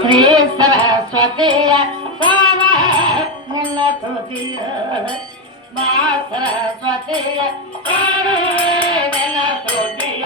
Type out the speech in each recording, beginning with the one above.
ಶ್ರೀ ಸರಸ್ವತಿಯ ಸಾರ ನಿನ್ನ ತುದಿಯ ಮಾ ಸರಸ್ವತಿಯ ಸಾರ ನಿನ್ನ ತುದಿಯ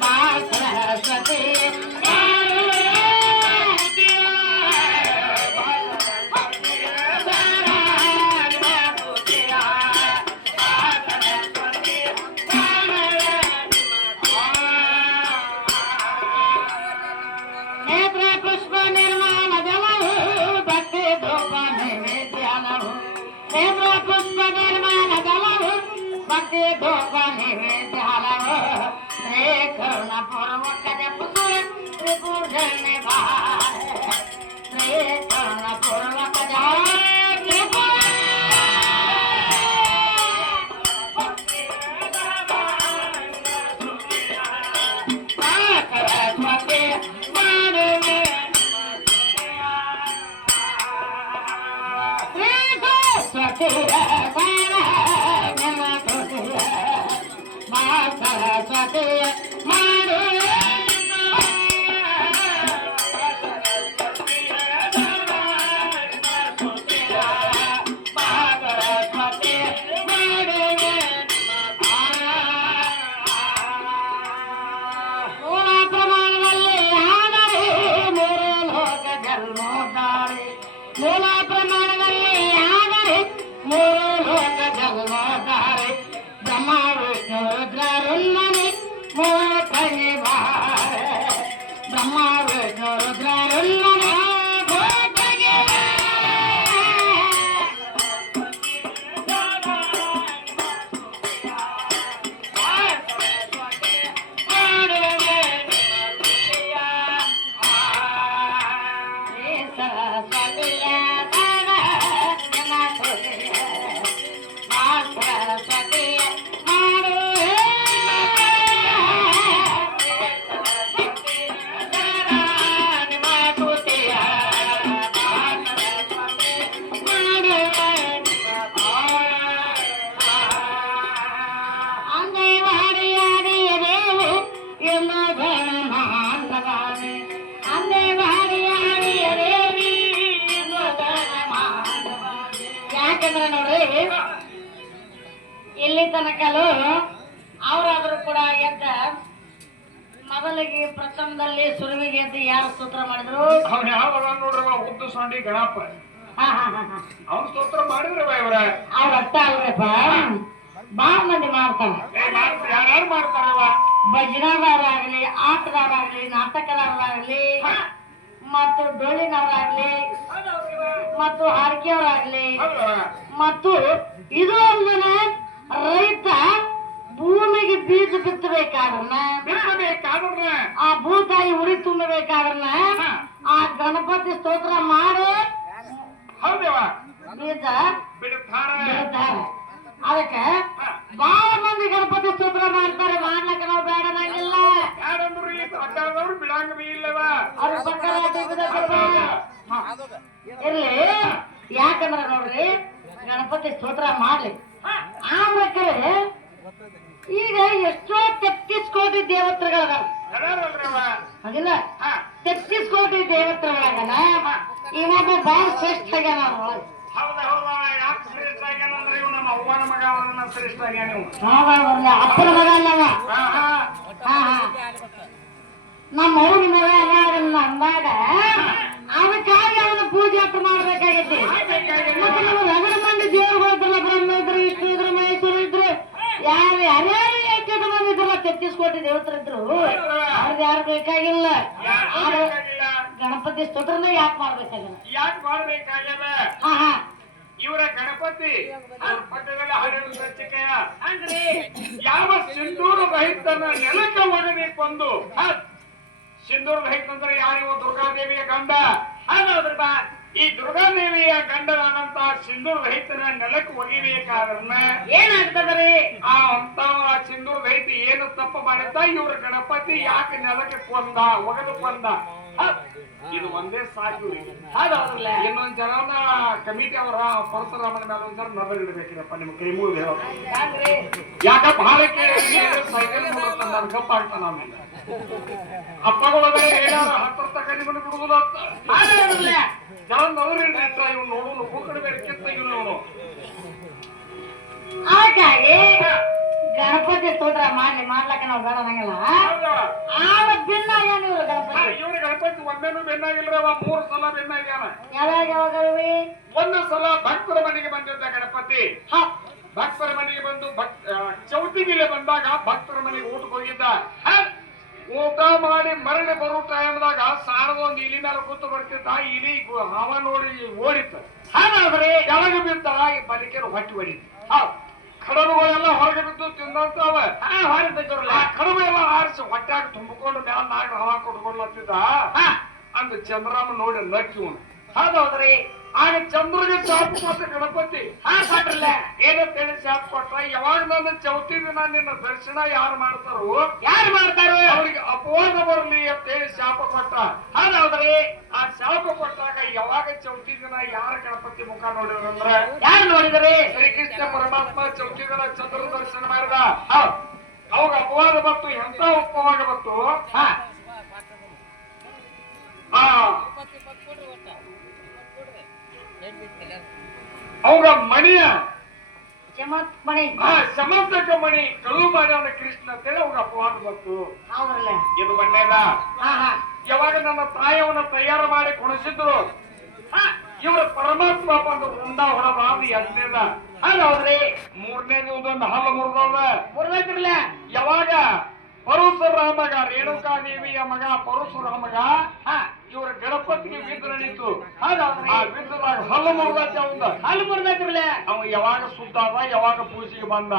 ಮಾ ಸರಸ್ವತಿಯ ಇಲ್ಲಿ ತನಕಲು ಅವರಾದರೂ ಕೂಡ ಎದ್ದ ಮೊದಲಿಗೆ ಪ್ರಥಮದಲ್ಲಿ ಸುರುವಿಗೆ ಎದ್ದು ಯಾರು ಸ್ತೋತ್ರ ಮಾಡಿದ್ರು? ಅವನು ಯಾವ ನೋಡ್ರವ ಉದ್ದು ಸೊಂಡಿ ಗಣಪ ಅವನು ಸ್ತೋತ್ರ ಮಾಡಿದ್ರವ ಇವ್ರ ಅವ್ರ ಅಷ್ಟ ಅಲ್ರಪ್ಪ ಬಾಳ ಮಂದಿ ಮಾಡ್ತಾರ. ಯಾರು ಮಾಡ್ತಾರವ? ಭಜನಾದಾರಾಗ್ಲಿ, ಆಟದಾರಾಗ್ಲಿ, ನಾಟಕದಾರರಾಗ್ಲಿ, ಮತ್ತು ಡೊಳ್ಳಿನವರಾಗ್ಲಿ, ಮತ್ತು ಹಾರಿಕೆಯವರಾಗ್ಲಿ, ಮತ್ತು ಇದು ಅಲ್ಲದೆ ರೈತ ಭೂಮಿಗೆ ಬೀಜ ಬಿತ್ತಬೇಕಾದ್ರನ ಆ ಭೂತಾಯಿ ಉರಿ ತುಂಬಬೇಕಾದ್ರನ ಆ ಗಣಪತಿ ಸ್ತೋತ್ರ ಮಾಡಿ ಬೀಜ ಬಿಡ್ತಾರ. ಅದಕ್ಕೆ ಬಹಳ ಮಂದಿ ಗಣಪತಿ ಸ್ತೋತ್ರ ಮಾಡ್ತಾರೆ. ಮಾಡ್ಲಕ್ಕ ನಾವು ಬೇಡನಾಗಿಲ್ಲ, ಅವ್ರ ಇರ್ಲಿ. ಯಾಕಂದ್ರ ನೋಡ್ರಿ, ಗಣಪತಿ ಸ್ತೋತ್ರ ಮಾಡ್ಲಿ ಆಗ್ಬೇಕಾದ್ರೆ ಈಗ ಎಷ್ಟೋ 33 ಕೋಟಿ ದೇವತೆಗಳದಾವ. ಹೌದಿಲ್ಲ? ಕೋಟಿ ದೇವತ್ರ ಒಳಗನ ಇವೊಬ್ಬ ಬಾಳ ಶ್ರೇಷ್ಠ ಆಗ್ಯಾನ ಅವ್ರೊಳಗ. ಹೌದ ಹೌದ, ಯಾಕೆ ಶ್ರೇಷ್ಠ ಆಗ್ಯಾನಂದ್ರೆ ಇವ್ ನಮ್ಮ ಅವ್ವನ ಮಗ ಅವನ ಶ್ರೇಷ್ಠ ಆಗ್ಯಾನ ನೀವು. ಹೌದಾ ಅಪ್ಪನ ಮಗ ಅಲ್ಲವ. ಹಾ ಹಾ ಹಾ ಹಾ ನಮ್ಮ ಅವ್ನ ಮಗ ಅಲ್ಲ ಅಂದಾಗ ಅದಕ್ಕಾಗಿ ಅವನ ಪೂಜೆ ಅಪ್ಪ ಮಾಡ್ಬೇಕಾಗೈತಿ. ಮತ್ತೆ ನಮ್ಮ ರಗಡ ಮಂದಿ ದೇವ್ರು ಇದ್ರಲ್ಲ, ಬ್ರಹ್ಮ ಇದ್ರು, ವಿಷ್ಣು ಇದ್ರು, ಮಹೇಶ್ವರ ಇದ್ರು, ಯಾರ್ಯಾರು ಎಷ್ಟು ಮಂದಿ ಇದ್ರಲ್ಲ, 33 ಕೋಟಿ ದೇವತರಿದ್ರು. ಅವ್ರದ್ದು ಯಾರು ಬೇಕಾಗಿಲ್ಲ. ಗಣಪತಿ ಸ್ತೋತ್ರನ ಯಾಕೆ ಮಾಡ್ಬೇಕಾಗಿಲ್ಲ? ಯಾಕೆ ಮಾಡ್ಬೇಕಾಗ್ಯದ? ಹಾ ಹಾ ಇವರ ಗಣಪತಿ ಅವ್ರ ಪದ್ಯದಲ್ಲಿ ಹಾಡಿರುವ ಸಂಚಿಕೆಯ ಯಾವ ಸಿಂಧೂರ ರಹಿತನ ನೆಲಕ್ಕೆ ಒಗಬೇಕು ಒಂದು ಸಿಂಧೂರ ರಹಿತ ಅಂದ್ರೆ ಯಾರಿವ ದುರ್ಗಾದೇವಿಯ ಗಂಡ. ಹೌದ್ರ ಈ ದುರ್ಗಾದೇವಿಯ ಗಂಡನಾದಂತ ಸಿಂಧೂರ ರಹಿತನ ನೆಲಕ್ಕೆ ಒಗಿಬೇಕಾದ್ರೆ ಏನಾಗ್ತದ್ರಿ? ಅಂತ ಸಿಂಧೂರ ರಹಿತ ಏನು ತಪ್ಪು ಮಾಡಿದ್ದ ಇವ್ರ ಗಣಪತಿ ಯಾಕೆ ನೆಲಕ್ಕೆ ಕೊಂದ, ಒಗದು ಕೊಂದ. ಇದು ಒಂದೇ ಸಾಕು. ಹೌದೌದ್ರಲ್ಲ. ಇನ್ನೊಂದ್ ಜನನ ಕಮಿಟಿ ಅವರ ಪರಶುರಾಮನ ಮೇಲೆ ಒಂದ್ಸಲ ನಜರ್ ಇಡಬೇಕಿದಪ್ಪ, ನಿಮ್ ಕೈ ಮುಗಿದು ಹೇಳೋದು. ಯಾಕಪ್ಪ ಹಾಲಕ್ಕೆ ಸೈಕಲ್ ನಾನು ಕಪ್ಪ ಆಗ್ತಾನ ಆಮೇಲೆ ಅಪ್ಪಗಳು ಹೇಳಾರ ಹತ್ತರ ತಕ ನಿಮ್ಮನ್ನು ಬಿಡುದಿಲ್ಲ ಅಂತ. ಜನ ನವರು ಇಟ್ಟ ಇವ್ ನೋಡು ಕೂಕಡೆ ಬೇರೆ ಕಿತ್ತ ಇವನು. ಹಾಗಾಗಿ ಗಣಪತಿ ಸ್ತೋತ್ರ ಮಾಡ್ಲಕ್ಕ ನಾವು ಬೇಡ ಅನ್ನಂಗಿಲ್ಲ. ಆಗ ಭಿನ್ನ ಆಗ್ಯಾನ ಇವ್ರು ಗಣಪತಿ. ಇವ್ರ ಗಣಪತಿ ಒಂದೇನು ಬೆನ್ನಾಗಿಲ್ರವ, 3 ಸಲ ಬೆನ್ನಾಗ್ಯಾನ. ಯಾವಾಗ ಒಂದು ಸಲ ಭಕ್ತರ ಮನೆಗೆ ಬಂದಿದ್ದ ಗಣಪತಿ. ಭಕ್ತರ ಮನೆಗೆ ಬಂದು ಚೌತಿಗಿಲೆ ಬಂದಾಗ ಭಕ್ತರ ಮನೆಗೆ ಊಟಕ್ಕೆ ಹೋಗಿದ್ದ. ಊಟ ಮಾಡಿ ಮರಳಿ ಬರೋ ಟೈಮ್ದಾಗ ಸಾರದ ಒಂದು ಇಲಿ ಮೇಲೆ ಕೂತು ಬರ್ತಿದ್ದ. ಇಲಿ ಹವ ನೋಡಿ ಓಡಿತ್ತು. ಹಾಗಾದ್ರೆ ಕೆಳಗೆ ಬಿದ್ದ ಬಲಿಕೆರು ಹೊಟ್ಟಿ ಹೊಡಿತು. ಕಡಬುಗಳೆಲ್ಲ ಹೊರಗೆ ಬಿದ್ದು ತಿಂದಂತಾವ. ಹೊರಗೆ ಬಿದ್ದವ್ರಲ್ಲ ಕಡಬು ಎಲ್ಲ ಆರಿಸಿ ಹೊಟ್ಟಾಗ ತುಂಬಿಕೊಂಡು ಮ್ಯಾಲ ನಾಗ ಹವಾ ಕೊಟ್ಕೊಡ್ಲತ್ತಿದ್ದ. ಅಂದ ಚಂದ್ರಾಮ ನೋಡಿ ನಕ್ಕಿವನು. ಹೌದೌದ್ರಿ. ಆಗ ಚಂದ್ರಗೆ ಶಾಪ ಕೊಟ್ಟ ಗಣಪತಿ. ಕೊಟ್ರಲ್ಲ ಏನಂತೇಳಿ ಶಾಪ ಕೊಟ್ರ, ಯಾವಾಗ ನನ್ನ ಚೌತಿ ದಿನ ನಿನ್ನ ದರ್ಶನ ಯಾರು ಮಾಡ್ತಾರೋ ಅವ್ರಿಗೆ ಅಪವಾದ ಬರಲಿ ಅಂತೇಳಿ ಶಾಪ ಕೊಟ್ಟ. ಹೌದೌದ್ರಿ. ಆ ಶಾಪ ಕೊಟ್ಟಾಗ ಯಾವಾಗ ಚೌತಿ ದಿನ ಯಾರ ಗಣಪತಿ ಮುಖ ನೋಡಿದ್ರಂದ್ರ ಯಾರು ನೋಡಿದ್ರಿ? ಶ್ರೀಕೃಷ್ಣ ಪರಮಾತ್ಮ ಚೌತಿ ದಿನ ಚಂದ್ರ ದರ್ಶನ ಮಾಡಿದ. ಅವಾಗ ಅಪವಾದ ಬಂತು. ಎಂತ ಅಪವಾದ ಬಂತು? ಅವಾಗ ಮಣಿಯ ಸಮರ್ಥಕ ಮಣಿ ಕಲ್ಲು ಮಾಡ್ಯಾನ ಕೃಷ್ಣ ಅಂತೇಳಿ ಅವಾಗ ಅಪವಾದ ಬಂತು. ಇದು ಒಂದೇದ. ಯಾವಾಗ ನನ್ನ ತಾಯಿಯವನ್ನ ತಯಾರು ಮಾಡಿ ಕುಣಿಸಿದ್ರು ಇವರ ಪರಮಾತ್ಮ ಬಂದು ಉಂಡ ಹೊರಬ. ಅದು ಎರಡನೇದ. ಹೌದ್ರಿ. ಮೂರನೇದು ಒಂದೊಂದು ಹಲ್ಲು ಮುರಿದ್ರಲ್ಲ. ಯಾವಾಗ ಪರಶುರಾಮಗ ರೇಣುಕಾದೇವಿಯ ಮಗ ಪರಶುರಾಮಗ ಇವರ ಗಣಪತಿಗೆ ವಿಧ ನಡೀತು. ಆ ವಿಧದಾಗ ಹಲ್ಲು ಮುರಿದೈತಿ. ಹಲ್ಲು ಮುರಿದ್ರಲ್ಲ. ಅವ ಯಾವಾಗ ಸುದ್ದ ಅದ, ಯಾವಾಗ ಪೂಜೆಗೆ ಬಂದ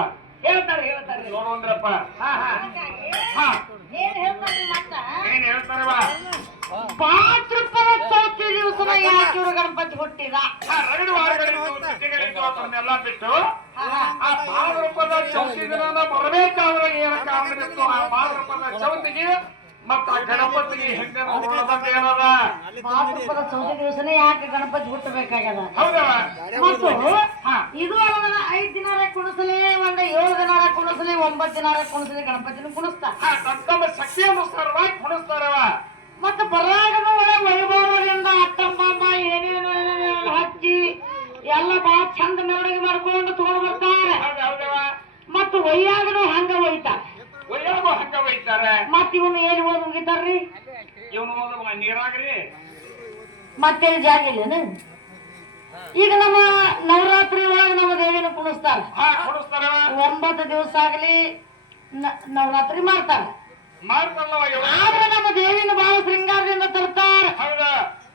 ಹೇಳ್ತಾರೆ ನೋಡೋಂದ್ರಪ್ಪ. ಏನ್ ಹೇಳ್ತಾರವ? ಭಾದ್ರಪದ ಚೌತಿ ದಿವಸನ ಯಾಕೆ ಇವರು ಗಣಪತಿ ಹುಟ್ಟಿದ? 2 ವಾರಗಳಿದ್ದು ಅದನ್ನೆಲ್ಲ ಬಿಟ್ಟು ಆ ಭಾದ್ರಪದ ಚೌತಿ ದಿನ ಬರಬೇಕಾದ್ರೆ ಏನ ಕಾರಣ ಬಿತ್ತು? ಆ ಭಾದ್ರಪದ ಚೌತಿಗೆ ಮತ್ತ ಆ ಗಣಪತಿಗೆ ಹೆಂಗ ಏನದ? ಭಾದ್ರಪದ ಚೌತಿ ದಿವಸನೇ ಯಾಕೆ ಗಣಪತಿ ಹುಟ್ಟಬೇಕಾಗ್ಯದ? ಹೌದಾ? ಮತ್ತು ಇದು 5 ದಿನಾರ ಕುಣಿಸಲಿ, 7 ದಿನಾರ ಕುಣಿಸಲಿ, 9 ದಿನಾರ ಕುಣಿಸಲಿ ಗಣಪತಿನ ಕುಣಿಸ್ತಾ ತಮ್ಮ ಶಕ್ತಿ ಅನುಸಾರವಾಗಿ ಕುಣಿಸ್ತಾರವ. ಮತ್ತೆ ಬರಾಗದ ಒಳಗೆ ವೈಭವದಿಂದ ಅಟ್ಟಂಬ ಏನೇನು ಹಚ್ಚಿ ಎಲ್ಲ ಬಹಳ ಚಂದ ಮೆರವಣಿಗೆ ಮಾಡ್ಕೊಂಡು ತಗೊಂಡು ಬರ್ತಾರೆ. ಮತ್ತು ಒಯ್ಯಾಗನು ಹಂಗ ಒಯ್ತಾರ. ಹಂಗ ಒಯ್ತಾರೆ. ಮತ್ ಇವನು ಏನ್ ಓದ್ ಮುಗಿತಾರ್ರಿ? ಇವನು ನೀರಾಗ್ರಿ ಮತ್ತೆ ಜಾಗ ಇಲ್ಲೇನು? ಈಗ ನಮ್ಮ ನವರಾತ್ರಿ ಒಳಗೆ ನಮ್ಮ ದೇವಿನ ಕುಣಿಸ್ತಾರ. 9 ದಿವಸ ಆಗ್ಲಿ ನವರಾತ್ರಿ ಮಾಡ್ತಾರ. ಆದ್ರೆ ನಮ್ಮ ದೇವಿನ ಬಹಳ ಶೃಂಗಾರದಿಂದ ತರ್ತಾರ.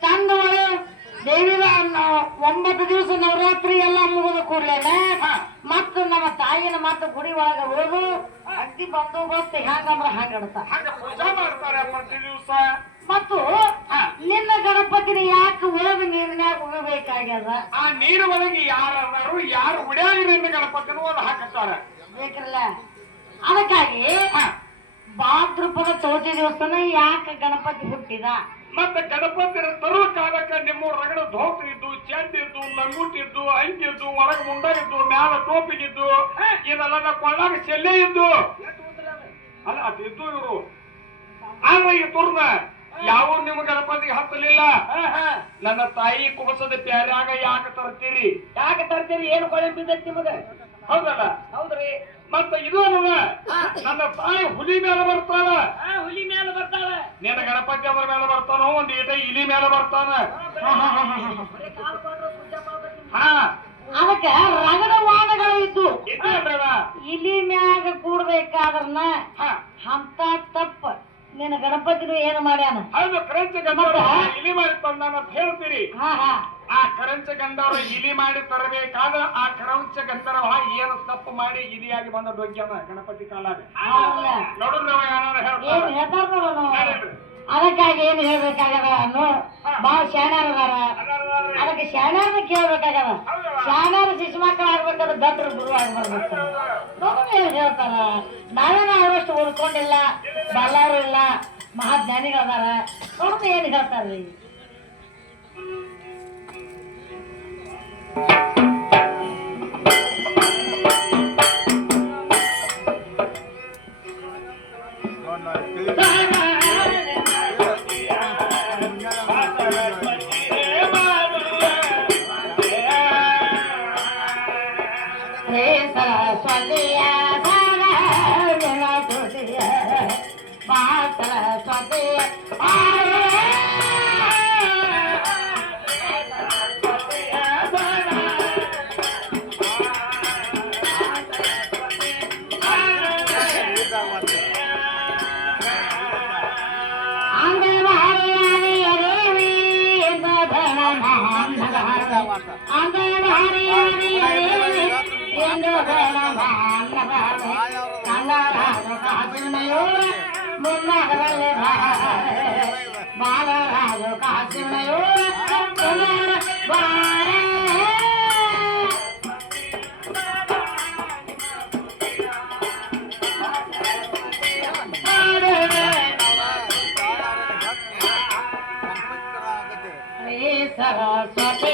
ಚಂದ ಒಳ್ಳೆ ದೇವಿನ 9 ದಿವಸ ನವರಾತ್ರಿ ಎಲ್ಲ ಮುಗಿದ ಕೂಡ್ಲೇನೆ ಮತ್ತ ನಮ್ಮ ತಾಯಿನ ಮತ್ತ ಗುಡಿ ಒಳಗ ಹೋಗು ಅಗ್ದಿ ಬಂದೋಬಸ್ತ್ ಹೆಂಗಂದ್ರ ಹಂಗ ಮತ್ತು ನಿನ್ನ ಗಣಪತಿನ ಯಾಕೆ ಒಳಗ ನೀರಿನಾಗ ಹೋಗಬೇಕಾಗ್ಯದ? ಆ ನೀರು ಒಳಗೆ ಯಾರು ಯಾರು ಉಡ್ಯಾಗ ಗಣಪತಿನ ಒಂದು ಹಾಕತ್ತಾರ ಬೇಕಲ್ಲ. ಅದಕ್ಕಾಗಿ ಭಾದ್ರಪದ ಚೌತಿ ದಿವಸನ ಯಾಕೆ ಗಣಪತಿ ಹುಟ್ಟಿದ? ಮತ್ತೆ ಗಣಪತಿನ ತರುವ ಕಾಲಕ್ಕ ನಿಮ್ಮ ರಗಡ ಧೋತ್ರ ಇದ್ದು, ಚೆಂಡ್ ಇದ್ದು, ಲಂಗುಟ್ ಇದ್ದು, ಅಂಗಿದ್ದು, ಒಳಗ ಮುಂಡಾಗಿದ್ದು, ಮ್ಯಾಲ ಟೋಪಿಗಿದ್ದು, ಇದೆಲ್ಲ ಕೊಳ್ಳಾಗ ಸೆಲ್ಲೆ ಇದ್ದು ಅಲ್ಲ ಅದಿದ್ದು ಇವರು. ಆದ್ರೆ ಈ ತುರ್ನ ಯಾವ ನಿಮ್ಮ ಗಣಪತಿಗೆ ಹತ್ತಲಿಲ್ಲ ನನ್ನ ತಾಯಿ ಕುಬಸದ ಪ್ಯಾರ್ಯಾಗ ಯಾಕೆ ತರ್ತೀರಿ ಯಾಕೆ ತರ್ತೀರಿ ಏನು ಕೊಳೆ ಬಿದ್ದೈತಿ ನಿಮಗೆ ಹೌದಲ್ಲ ಹೌದ್ರಿ ಮತ್ತ ಇದು ಅಲ್ವ ನನ್ನ ತಾಯಿ ಹುಲಿ ಮೇಲೆ ಬರ್ತಾಳ ಹುಲಿ ಮೇಲೆ ಬರ್ತಾಳ ನಿನ್ನ ಗಣಪತಿ ಅದ್ರ ಮೇಲೆ ಬರ್ತಾನೋ ಒಂದ್ ಈಟ ಇಲಿ ಮೇಲೆ ಬರ್ತಾನ ಹಾ ಅದಕ್ಕ ರಗಡ ವಾಹನಗಳು ಇದ್ದು ಇದ್ದ ಇಲಿ ಮ್ಯಾಗ ಕೂಡ್ಬೇಕಾದ್ರನ ಅಂತ ತಪ್ಪ ನಿನ್ನ ಗಣಪತಿನು ಏನು ಮಾಡ್ಯಾನ ಹೌದು ಕರಂಚ ಗಂಧರ್ವ ಇಲಿ ಮಾಡಿ ತಂದಾನ ಅಂತ ಹೇಳ್ತೀರಿ ಆ ಕರಂಚ ಗಂಧರ್ವ ಇಲಿ ಮಾಡಿ ತರಬೇಕಾದ ಆ ಕರಂಚ ಗಂಧರ್ವ ಏನು ತಪ್ಪು ಮಾಡಿ ಇಲಿಯಾಗಿ ಬಂದ ಡೊಗ್ಗ್ಯಾನ ಗಣಪತಿ ಕಾಲಾಗ ನೋಡಿದ್ರೆ ಏನಾರ ಏನ್ ಹೇಳ್ತಾರ ನೋಡು. ಅದಕ್ಕಾಗಿ ಏನ್ ಹೇಳ್ಬೇಕಾಗದ ಬಾಳ ಶಾಣ್ಯಾರ ಅದಾರ ಅದಕ್ಕೆ ಶಾಣ್ಯಾರನ್ನ ಕೇಳ್ಬೇಕಾಗದ ಶಾಣ್ಯಾರ ಶಿಶು ಮಕ್ಕಳು ಆಗ್ಬೇಕಾದ್ರೆ ದಟ್ಟರು ಗುರು ಆಗ್ಬಾರ್ದು ನೋಡೋಣ ಏನ್ ಹೇಳ್ತಾರ ನಾವೇನ ಅವರಷ್ಟು ಉಳ್ಕೊಂಡಿಲ್ಲ ಬಲ್ಲಾರು ಇಲ್ಲ ಮಹಾಜ್ಞಾನಿಗಳದಾರ ನೋಡೋಣ ಏನ್ ಹೇಳ್ತಾರ್ರಿ ಸರಸ್ವತಿಯ ತುದಿಯ ಬಾ ಸರಸ್ವತಿಯ ಬಾಲರಾಜು ಕಾಸಿನಯೋ ಸರಸ್ವತಿ